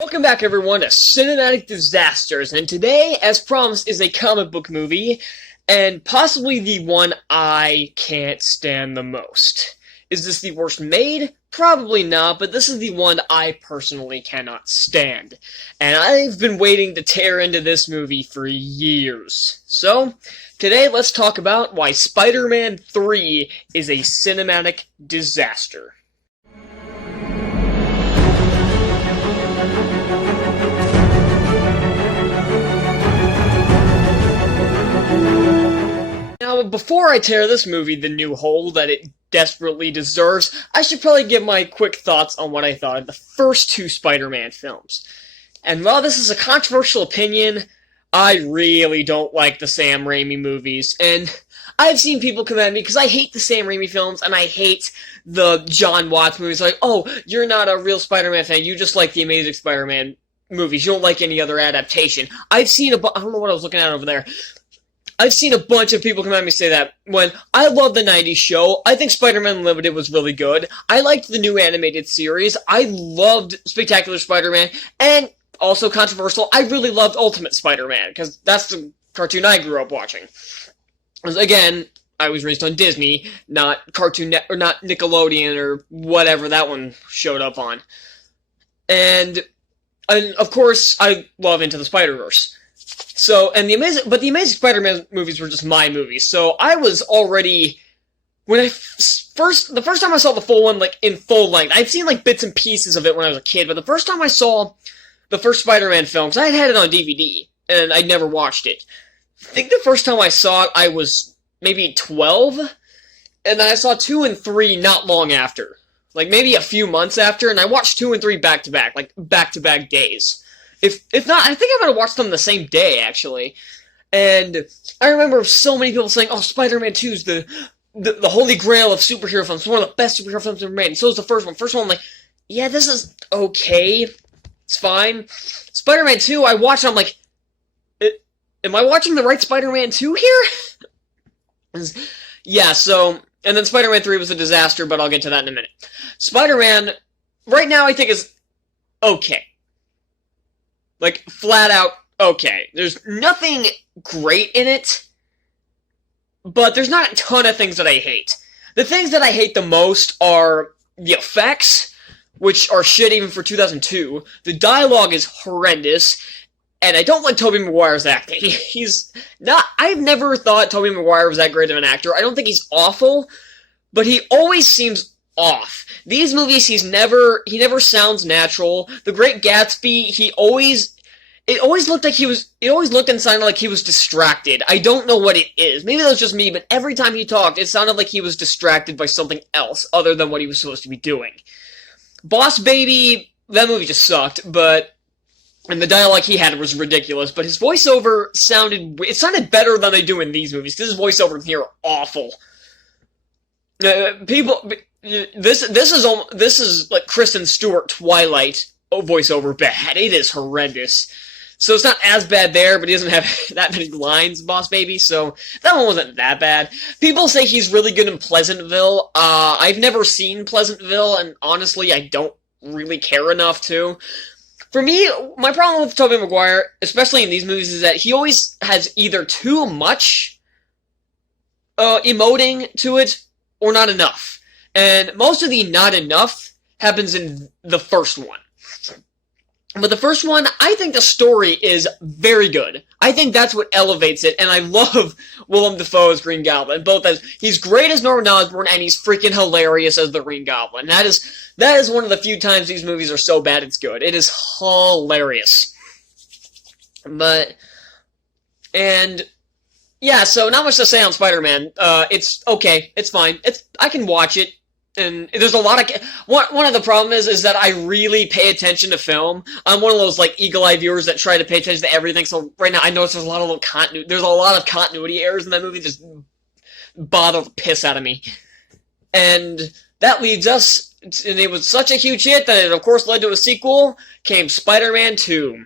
Welcome back, everyone, to Cinematic Disasters, and today, as promised, is a comic book movie, and possibly the one I can't stand the most. Is this the worst made? Probably not, but this is the one I personally cannot stand. And I've been waiting to tear into this movie for years. So, today let's talk about why Spider-Man 3 is a cinematic disaster. Now, before I tear this movie the new hole that it desperately deserves, I should probably give my quick thoughts on what I thought of the first two Spider-Man films. And while this is a controversial opinion, I really don't like the Sam Raimi movies, and I've seen people come at me because I hate the Sam Raimi films, and I hate the John Watts movies, like, oh, you're not a real Spider-Man fan, you just like the Amazing Spider-Man movies, you don't like any other adaptation. I've seen I don't know what I was looking at over there. I've seen a bunch of people come at me say that when I love the 90s show. I think Spider-Man Unlimited was really good. I liked the new animated series. I loved Spectacular Spider-Man. And, also controversial, I really loved Ultimate Spider-Man, because that's the cartoon I grew up watching. Again, I was raised on Disney, not or not Nickelodeon or whatever that one showed up on. And of course, I love Into the Spider-Verse. So, the Amazing Spider-Man movies were just my movies. So I was already, the first time I saw the full one, like in full length, I'd seen like bits and pieces of it when I was a kid, but the first time I saw the first Spider-Man film, because I had it on DVD and I'd never watched it. I think the first time I saw it, I was maybe 12, and then I saw 2 and 3 not long after, like maybe a few months after, and I watched 2 and 3 back to back, like back to back days. If not, I think I might have watched them the same day, actually. And I remember so many people saying, oh, Spider-Man 2 is the holy grail of superhero films. It's one of the best superhero films ever made. And so is the first one. First one, I'm like, yeah, this is okay. It's fine. Spider-Man 2, I watched it, I'm like, am I watching the right Spider-Man 2 here? Yeah, so, and then Spider-Man 3 was a disaster, but I'll get to that in a minute. Spider-Man, right now, I think is okay. Like, flat out, okay. There's nothing great in it, but there's not a ton of things that I hate. The things that I hate the most are the effects, which are shit even for 2002. The dialogue is horrendous, and I don't like Tobey Maguire's acting. I've never thought Tobey Maguire was that great of an actor. I don't think he's awful, but he always seems off. These movies, he never sounds natural. The Great Gatsby, it always looked and sounded like he was distracted. I don't know what it is. Maybe that was just me, but every time he talked, it sounded like he was distracted by something else other than what he was supposed to be doing. Boss Baby, that movie just sucked, and the dialogue he had was ridiculous, but his voiceover sounded better than they do in these movies, because his voiceovers here are awful. This is like Kristen Stewart Twilight voiceover bad. It is horrendous. So it's not as bad there, but he doesn't have that many lines, Boss Baby, so that one wasn't that bad. People say he's really good in Pleasantville. I've never seen Pleasantville, and honestly, I don't really care enough to. For me, my problem with Tobey Maguire, especially in these movies, is that he always has either too much emoting to it, or not enough. And most of the not enough happens in the first one. But the first one, I think the story is very good. I think that's what elevates it, and I love Willem Dafoe as Green Goblin. He's great as Norman Osborn, and he's freaking hilarious as the Green Goblin. That is one of the few times these movies are so bad it's good. It is hilarious. Yeah, so not much to say on Spider-Man. It's okay. It's fine. I can watch it. And there's a lot of... One of the problems is that I really pay attention to film. I'm one of those, like, eagle-eye viewers that try to pay attention to everything, so right now I notice there's a lot of continuity errors in that movie that just bother the piss out of me. And that leads us... And it was such a huge hit that it, of course, led to a sequel. Came Spider-Man 2.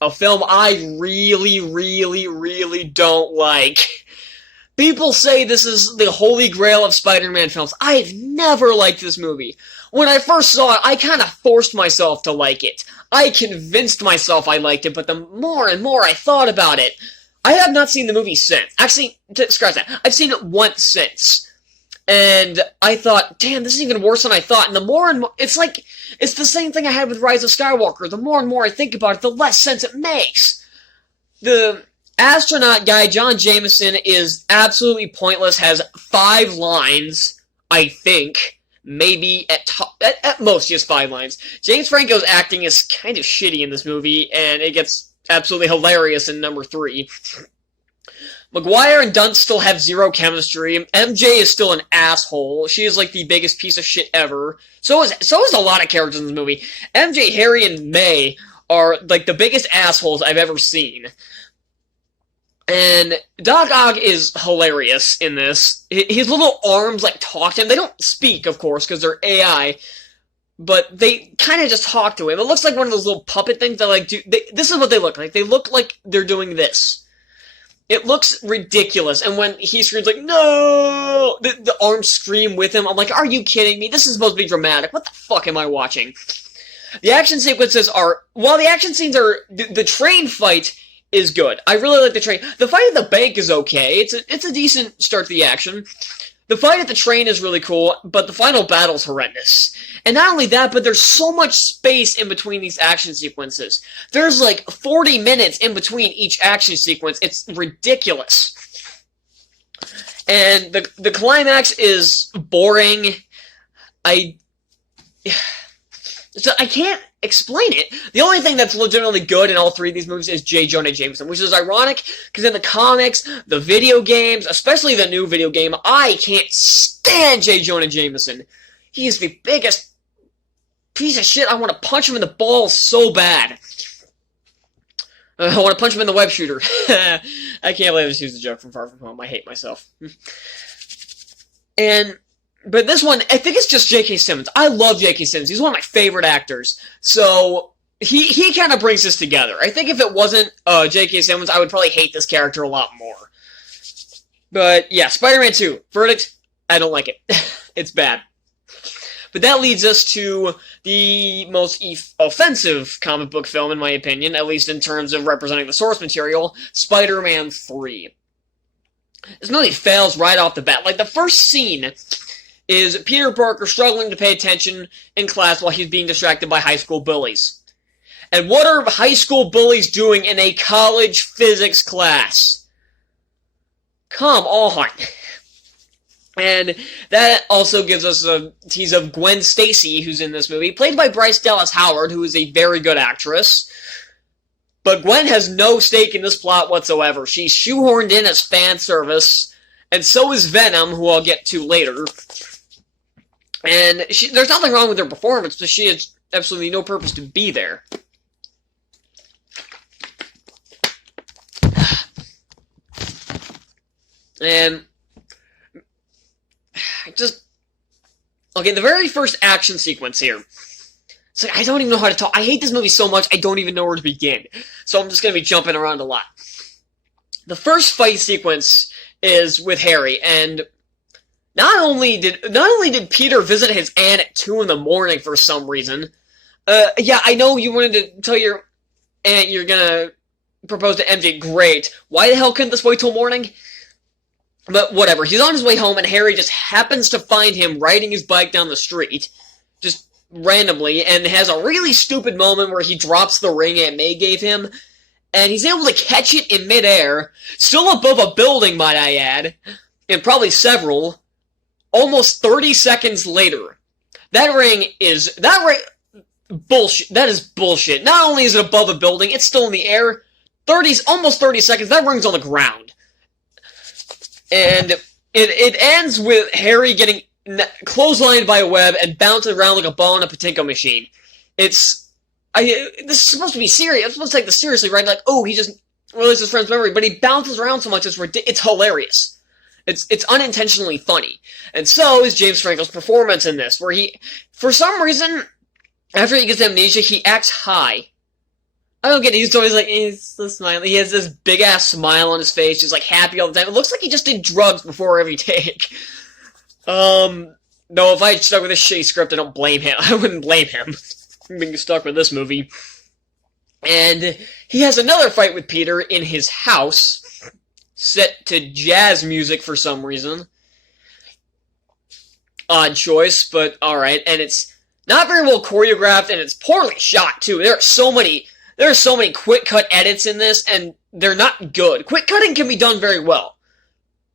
A film I really, really, really don't like. People say this is the holy grail of Spider-Man films. I've never liked this movie. When I first saw it, I kind of forced myself to like it. I convinced myself I liked it, but the more and more I thought about it, I have not seen the movie since. Actually, scratch that. I've seen it once since. And I thought, damn, this is even worse than I thought. And the more and more, it's the same thing I had with Rise of Skywalker. The more and more I think about it, the less sense it makes. The astronaut guy, John Jameson, is absolutely pointless, has 5 lines, I think. Maybe at most he has 5 lines. James Franco's acting is kind of shitty in this movie, and it gets absolutely hilarious in number 3. McGuire and Dunst still have 0 chemistry. MJ is still an asshole. She is like the biggest piece of shit ever. So is a lot of characters in this movie. MJ, Harry, and May are like the biggest assholes I've ever seen. And Doc Ock is hilarious in this. His little arms like talk to him. They don't speak, of course, because they're AI. But they kind of just talk to him. It looks like one of those little puppet things that like do. This is what they look like. They look like they're doing this. It looks ridiculous, and when he screams like, no! The arms scream with him. I'm like, are you kidding me? This is supposed to be dramatic. What the fuck am I watching? The action sequences are, while the action scenes are, the train fight is good. I really like the train. The fight at the bank is okay. It's a decent start to the action. The fight at the train is really cool, but the final battle's horrendous. And not only that, but there's so much space in between these action sequences. There's like 40 minutes in between each action sequence. It's ridiculous. And the climax is boring. I can't explain it. The only thing that's legitimately good in all 3 of these movies is J. Jonah Jameson, which is ironic, because in the comics, the video games, especially the new video game, I can't stand J. Jonah Jameson. He is the biggest piece of shit. I want to punch him in the balls so bad. I want to punch him in the web shooter. I can't believe I just used a joke from Far From Home. I hate myself. But this one, I think it's just J.K. Simmons. I love J.K. Simmons. He's one of my favorite actors. So, he kind of brings this together. I think if it wasn't J.K. Simmons, I would probably hate this character a lot more. But, yeah, Spider-Man 2. Verdict, I don't like it. It's bad. But that leads us to the most offensive comic book film, in my opinion, at least in terms of representing the source material, Spider-Man 3. This movie fails right off the bat. Like, the first scene is Peter Parker struggling to pay attention in class while he's being distracted by high school bullies. And what are high school bullies doing in a college physics class? Come on. And that also gives us a tease of Gwen Stacy, who's in this movie, played by Bryce Dallas Howard, who is a very good actress. But Gwen has no stake in this plot whatsoever. She's shoehorned in as fan service, and so is Venom, who I'll get to later. And there's nothing wrong with her performance, but she has absolutely no purpose to be there. And okay, the very first action sequence here. It's like, I don't even know how to talk. I hate this movie so much, I don't even know where to begin. So I'm just going to be jumping around a lot. The first fight sequence is with Harry, and not only did Peter visit his aunt at 2 in the morning for some reason. Yeah, I know you wanted to tell your aunt you're gonna propose to MJ. Great. Why the hell couldn't this wait till morning? But whatever. He's on his way home, and Harry just happens to find him riding his bike down the street, just randomly, and has a really stupid moment where he drops the ring Aunt May gave him, and he's able to catch it in midair, still above a building, might I add, and probably several. Almost 30 seconds later, bullshit. That is bullshit. Not only is it above a building, it's still in the air. Almost 30 seconds, that ring's on the ground. And it ends with Harry getting clotheslined by a web and bouncing around like a ball in a Pachinko machine. This is supposed to be serious. I'm supposed to take this seriously, right? Like, oh, he just released his friend's memory, but he bounces around so much, it's hilarious. It's unintentionally funny. And so is James Franco's performance in this, where he, for some reason, after he gets amnesia, he acts high. I don't get it. He's always like, he's so smiling. He has this big-ass smile on his face, just like happy all the time. It looks like he just did drugs before every take. No, if I had stuck with this shitty script, I don't blame him. I wouldn't blame him for being stuck with this movie. And he has another fight with Peter in his house, set to jazz music for some reason. Odd choice, but alright. And it's not very well choreographed, and it's poorly shot, too. There are so many quick cut edits in this, and they're not good. Quick cutting can be done very well,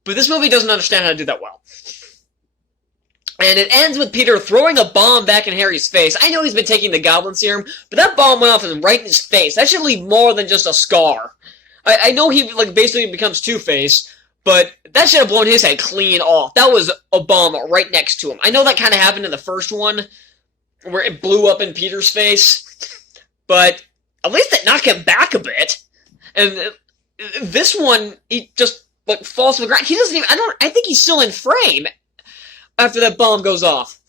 but this movie doesn't understand how to do that well. And it ends with Peter throwing a bomb back in Harry's face. I know he's been taking the Goblin Serum, but that bomb went off right in his face. That should leave more than just a scar. I know he basically becomes Two-Face, but that should have blown his head clean off. That was a bomb right next to him. I know that kind of happened in the first one, where it blew up in Peter's face, but at least it knocked him back a bit. And this one, he just falls to the ground. He doesn't even. I think he's still in frame after that bomb goes off.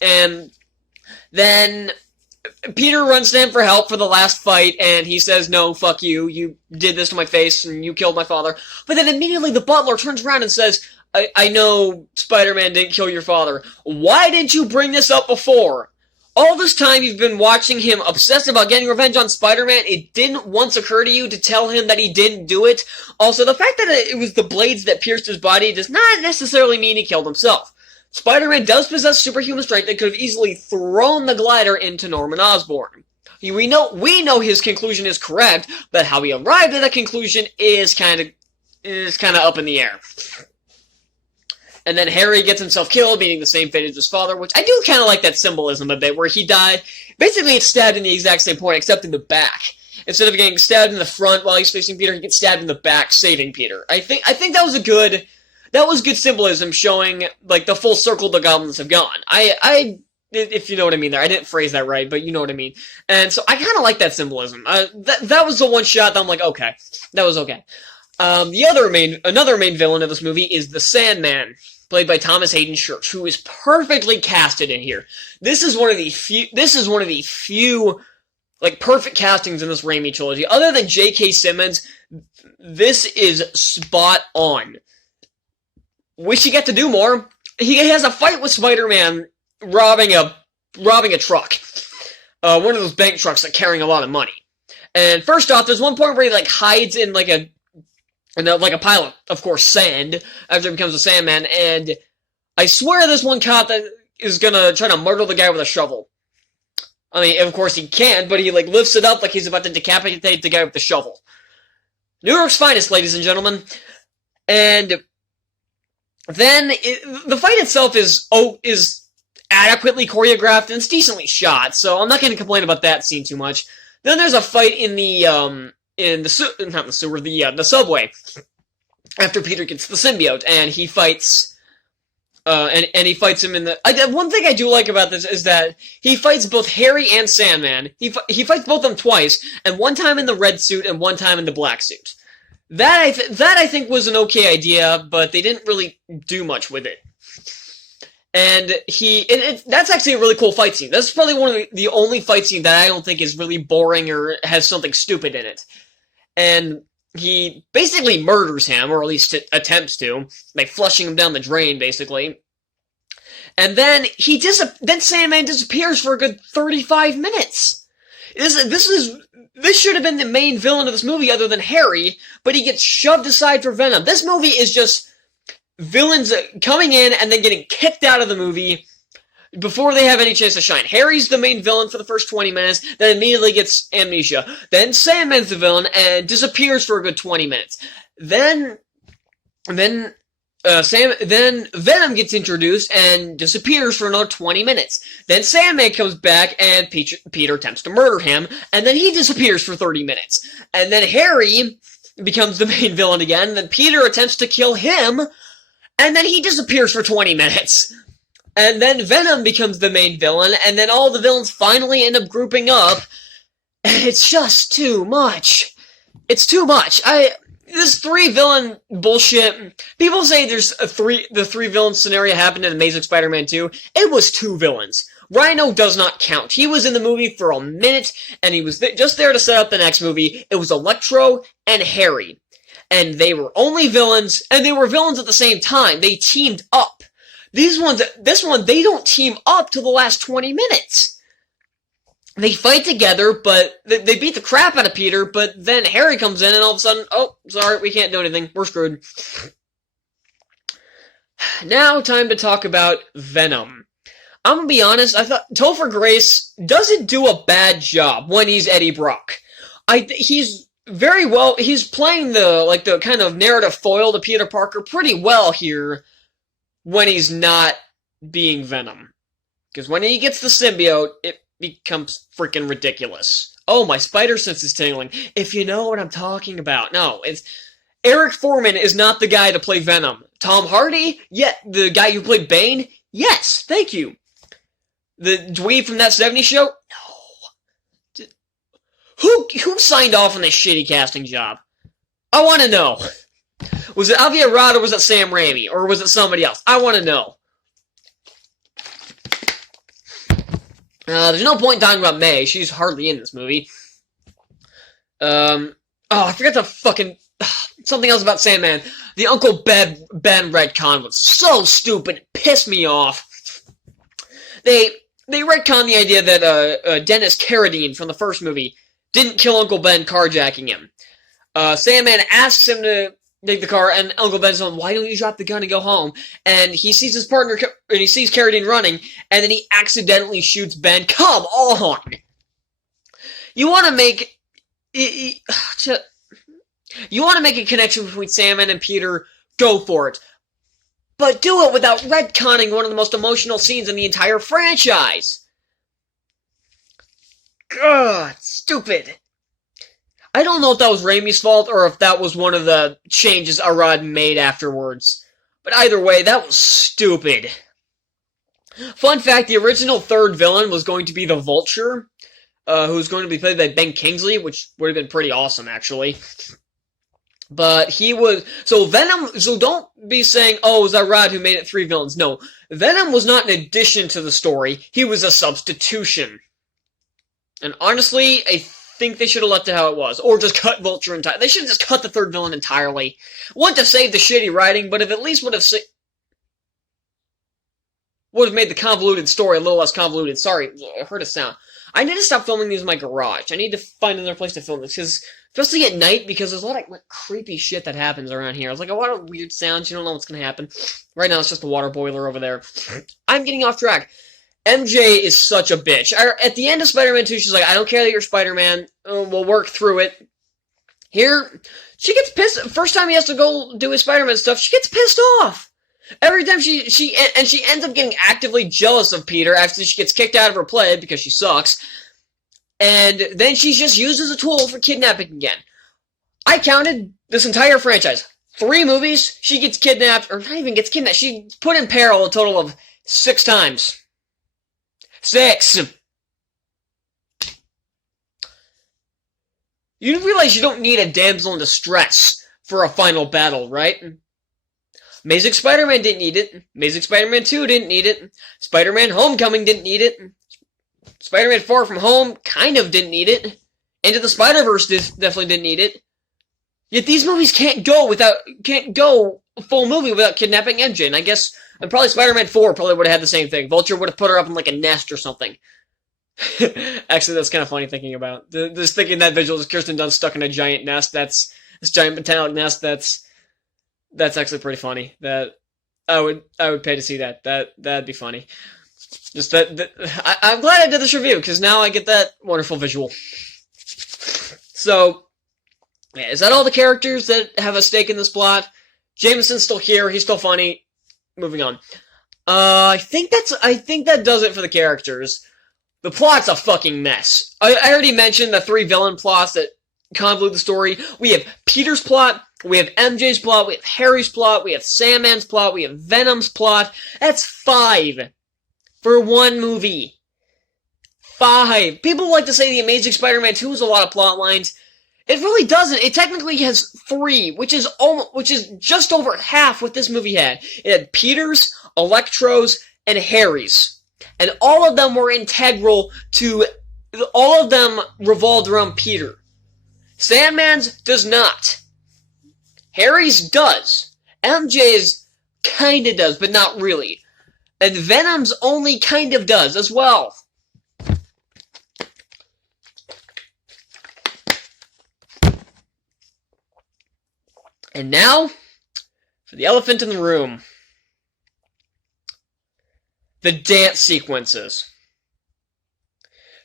And then Peter runs to him for help for the last fight, and he says, "No, fuck you. You did this to my face, and you killed my father." But then immediately the butler turns around and says, I know Spider-Man didn't kill your father. Why didn't you bring this up before? All this time you've been watching him obsessed about getting revenge on Spider-Man, it didn't once occur to you to tell him that he didn't do it. Also, the fact that it was the blades that pierced his body does not necessarily mean he killed himself. Spider-Man does possess superhuman strength that could have easily thrown the glider into Norman Osborn. We know his conclusion is correct, but how he arrived at that conclusion is kind of up in the air. And then Harry gets himself killed, meaning the same fate as his father, which I do kind of like that symbolism a bit, where he died. Basically, it's stabbed in the exact same point, except in the back. Instead of getting stabbed in the front while he's facing Peter, he gets stabbed in the back, saving Peter. I think that was good symbolism, showing the full circle the goblins have gone. If you know what I mean there. I didn't phrase that right, but you know what I mean. And so I kind of like that symbolism. That was the one shot that I'm like, okay, that was okay. Another main villain of this movie is the Sandman, played by Thomas Hayden Church, who is perfectly casted in here. This is one of the few perfect castings in this Raimi trilogy. Other than J.K. Simmons, this is spot on. Wish he got to do more. He has a fight with Spider-Man robbing a truck. One of those bank trucks carrying a lot of money. And first off, there's one point where he hides in a pile of course, sand, after he becomes a Sandman, and I swear there's one cop that is gonna try to murder the guy with a shovel. I mean, of course he can't, but he, lifts it up like he's about to decapitate the guy with the shovel. New York's finest, ladies and gentlemen. And then, the fight itself is adequately choreographed, and it's decently shot, so I'm not gonna complain about that scene too much. Then there's a fight in the subway, after Peter gets the symbiote, and he fights, and he fights him in the, one thing I do like about this is that he fights both Harry and Sandman. He fights both of them twice, and one time in the red suit, and one time in the black suit. That I think was an okay idea, but they didn't really do much with it. And that's actually a really cool fight scene. That's probably one of the only fight scene that I don't think is really boring or has something stupid in it. And he basically murders him, or at least attempts to, flushing him down the drain, basically. And then then Sandman disappears for a good 35 minutes. This should have been the main villain of this movie other than Harry, but he gets shoved aside for Venom. This movie is just villains coming in and then getting kicked out of the movie before they have any chance to shine. Harry's the main villain for the first 20 minutes, then immediately gets amnesia. Then Sandman's the villain and disappears for a good 20 minutes. Then Venom gets introduced and disappears for another 20 minutes. Then Sandman comes back and Peter attempts to murder him, and then he disappears for 30 minutes. And then Harry becomes the main villain again, and then Peter attempts to kill him, and then he disappears for 20 minutes. And then Venom becomes the main villain, and then all the villains finally end up grouping up. It's just too much. It's too much. This three-villain bullshit. People say the three-villain scenario happened in Amazing Spider-Man 2. It was two villains. Rhino does not count. He was in the movie for a minute, and he was just there to set up the next movie. It was Electro and Harry. And they were only villains, and they were villains at the same time. They teamed up. This one, they don't team up till the last 20 minutes. They fight together, but they beat the crap out of Peter, but then Harry comes in and all of a sudden, oh, sorry, we can't do anything. We're screwed. Now, time to talk about Venom. I'm gonna be honest, I thought Topher Grace doesn't do a bad job when he's Eddie Brock. He's very well, he's playing the kind of narrative foil to Peter Parker pretty well here when he's not being Venom. Because when he gets the symbiote, it becomes freaking ridiculous. Oh, my spider sense is tingling. If you know what I'm talking about. No, it's... Eric Foreman is not the guy to play Venom. Tom Hardy? Yeah, the guy who played Bane? Yes, thank you. The dweeb from That 70s Show? No. Who signed off on this shitty casting job? I want to know. Was it Avi Arad or was it Sam Raimi? Or was it somebody else? I want to know. There's no point in talking about May. She's hardly in this movie. I forgot to fucking... Something else about Sandman. The Uncle Ben retcon was so stupid. It pissed me off. They retconned the idea that Dennis Carradine from the first movie didn't kill Uncle Ben carjacking him. Sandman asks him to take the car, and Uncle Ben's on, why don't you drop the gun and go home? And he sees his partner, and he sees Carradine running, and then he accidentally shoots Ben. Come on! You want to make... You want to make a connection between Sandman and Peter, go for it. But do it without retconning one of the most emotional scenes in the entire franchise. God, stupid. I don't know if that was Raimi's fault or if that was one of the changes Arad made afterwards. But either way, that was stupid. Fun fact, the original third villain was going to be the Vulture, who was going to be played by Ben Kingsley, which would have been pretty awesome, actually. But he was... So Venom... So don't be saying, oh, it was Arad who made it 3 villains. No. Venom was not an addition to the story. He was a substitution. And honestly, I think they should have left it how it was. Or just cut Vulture entirely. They should have just cut the third villain entirely. Want to save the shitty writing, but if at least would have made the convoluted story a little less convoluted. Sorry, I heard a sound. I need to stop filming these in my garage. I need to find another place to film this, because... Especially at night, because there's a lot of creepy shit that happens around here. It's like a lot of weird sounds, you don't know what's going to happen. Right now, it's just a water boiler over there. I'm getting off track. MJ is such a bitch. At the end of Spider-Man 2, she's like, I don't care that you're Spider-Man. We'll work through it. Here, she gets pissed. First time he has to go do his Spider-Man stuff, she gets pissed off. Every time she ends up getting actively jealous of Peter after she gets kicked out of her play because she sucks. And then she's just used as a tool for kidnapping again. I counted this entire franchise. 3 movies, she gets kidnapped, or not even gets kidnapped, she's put in peril a total of 6 times. 6! You realize you don't need a damsel in distress for a final battle, right? Amazing Spider-Man didn't need it. Amazing Spider-Man 2 didn't need it. Spider-Man Homecoming didn't need it. Spider-Man Far From Home kind of didn't need it. Into the Spider-Verse definitely didn't need it. Yet these movies can't go a full movie without kidnapping MJ. And I guess, and probably Spider-Man 4 probably would have had the same thing. Vulture would have put her up in like a nest or something. Actually, that's kind of funny thinking about. Just thinking that visual is Kirsten Dunst stuck in a giant nest. This giant metallic nest. That's actually pretty funny. That I would pay to see that. That'd be funny. Just I'm glad I did this review, because now I get that wonderful visual. So, yeah, is that all the characters that have a stake in this plot? Jameson's still here, he's still funny. Moving on. I think that does it for the characters. The plot's a fucking mess. I already mentioned the 3 villain plots that convolute the story. We have Peter's plot, we have MJ's plot, we have Harry's plot, we have Sandman's plot, we have Venom's plot. That's 5. For 1 movie. 5. People like to say The Amazing Spider-Man 2 has a lot of plot lines. It really doesn't. It technically has 3, which is just over half what this movie had. It had Peter's, Electro's, and Harry's. And all of them were integral to... All of them revolved around Peter. Sandman's does not. Harry's does. MJ's kinda does, but not really. And Venom's only kind of does as well. And now, for the elephant in the room. The dance sequences.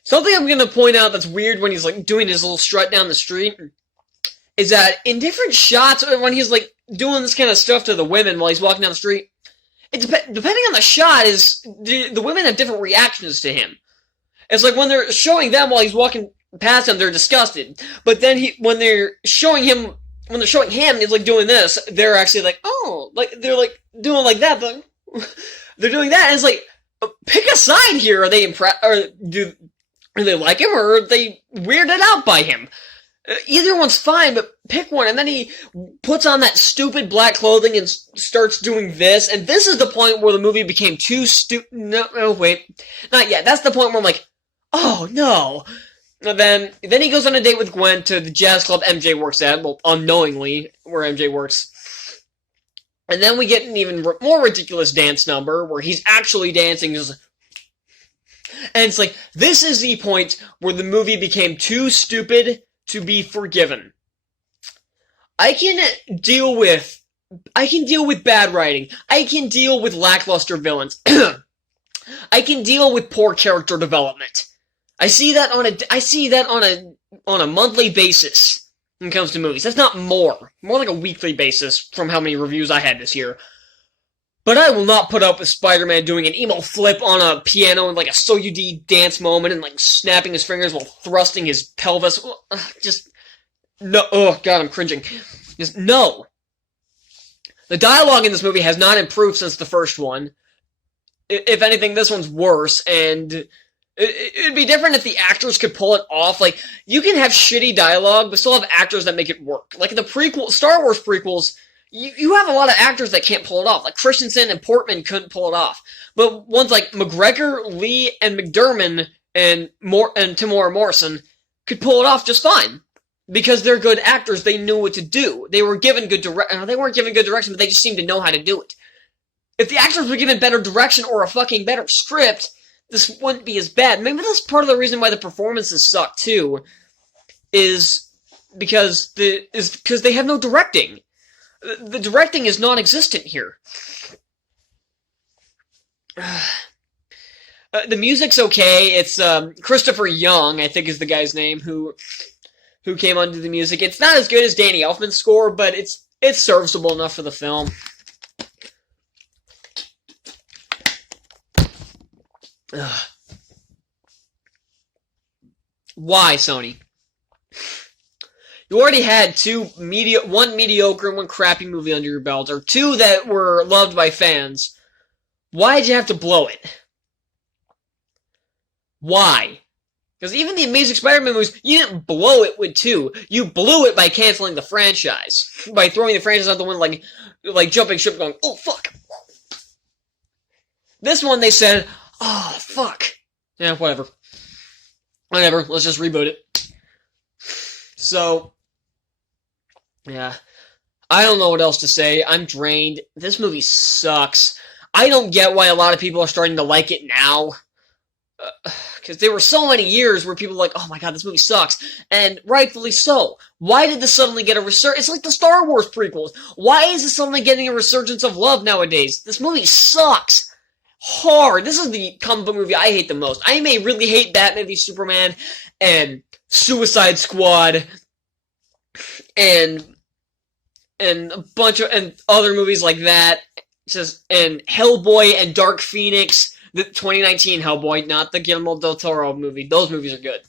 Something I'm going to point out that's weird when he's like doing his little strut down the street is that in different shots when he's like doing this kind of stuff to the women while he's walking down the street, depending on the shot, is the women have different reactions to him. It's like when they're showing them while he's walking past them, they're disgusted. But then when they're showing him, he's like doing this, they're actually like, oh, like they're like doing like that, but they're doing that, and it's like, pick a side here. Are they impressed, or do they like him, or are they weirded out by him? Either one's fine, but pick one. And then he puts on that stupid black clothing and starts doing this, and this is the point where the movie became too stupid. No, wait. Not yet. That's the point where I'm like, oh, no. And then he goes on a date with Gwen to the jazz club MJ works at, well, unknowingly, where MJ works. And then we get an even more ridiculous dance number where he's actually dancing. And it's like, this is the point where the movie became too stupid to be forgiven. I can deal with bad writing. I can deal with lackluster villains. I can deal with poor character development. I see that on a monthly basis when it comes to movies. That's not more like a weekly basis from how many reviews I had this year. But I will not put up with Spider-Man doing an emo flip on a piano in like a So You D dance moment and like snapping his fingers while thrusting his pelvis. Just, no, oh god, I'm cringing. Just, no. The dialogue in this movie has not improved since the first one. If anything, this one's worse, and it'd be different if the actors could pull it off. Like, you can have shitty dialogue, but still have actors that make it work. Like, the Star Wars prequels, you have a lot of actors that can't pull it off. Like, Christensen and Portman couldn't pull it off. But ones like McGregor, Lee, and McDermott, and Tamora Morrison could pull it off just fine. Because they're good actors, they knew what to do. They were given good direction. They weren't given good direction, but they just seemed to know how to do it. If the actors were given better direction or a fucking better script, this wouldn't be as bad. Maybe that's part of the reason why the performances suck too, is because they have no directing. The directing is non-existent here. The music's okay. It's Christopher Young, I think is the guy's name, who came onto the music. It's not as good as Danny Elfman's score, but it's serviceable enough for the film. Ugh. Why, Sony? You already had one mediocre and one crappy movie under your belt, or two that were loved by fans. Why'd you have to blow it? Why? Because even the Amazing Spider-Man movies, you didn't blow it with two. You blew it by canceling the franchise. By throwing the franchise out the window like jumping ship going, oh, fuck. This one, they said, oh, fuck. Yeah, whatever. Whatever, let's just reboot it. So, yeah. I don't know what else to say. I'm drained. This movie sucks. I don't get why a lot of people are starting to like it now. Because there were so many years where people were like, oh my god, this movie sucks. And rightfully so. Why did this suddenly get a resurgence? It's like the Star Wars prequels. Why is this suddenly getting a resurgence of love nowadays? This movie sucks. Hard. This is the comic book movie I hate the most. I may really hate Batman v Superman and Suicide Squad and a bunch of and other movies like that. And Hellboy and Dark Phoenix, the 2019 Hellboy, not the Guillermo del Toro movie. Those movies are good.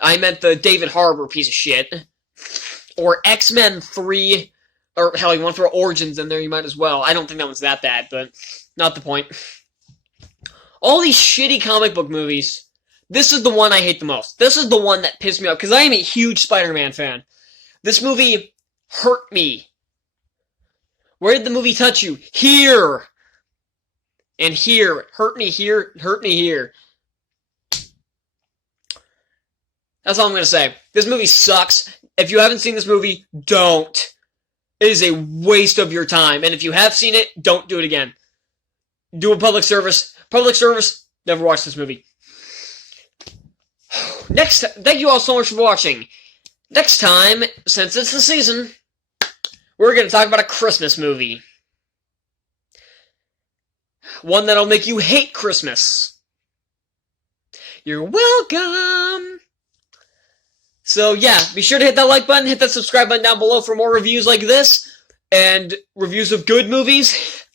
I meant the David Harbour piece of shit. Or X-Men 3, or hell, you want to throw Origins in there, you might as well. I don't think that one's that bad, but not the point. All these shitty comic book movies, this is the one I hate the most. This is the one that pissed me off, because I am a huge Spider-Man fan. This movie hurt me. Where did the movie touch you? Here! And here. Hurt me here. Hurt me here. That's all I'm going to say. This movie sucks. If you haven't seen this movie, don't. It is a waste of your time. And if you have seen it, don't do it again. Do a public service. Public service, never watch this movie. Thank you all so much for watching. Next time, since it's the season, we're going to talk about a Christmas movie. One that'll make you hate Christmas. You're welcome! So yeah, be sure to hit that like button, hit that subscribe button down below for more reviews like this, and reviews of good movies.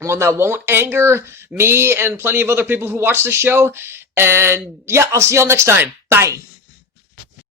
One that won't anger me and plenty of other people who watch the show. And yeah, I'll see y'all next time. Bye!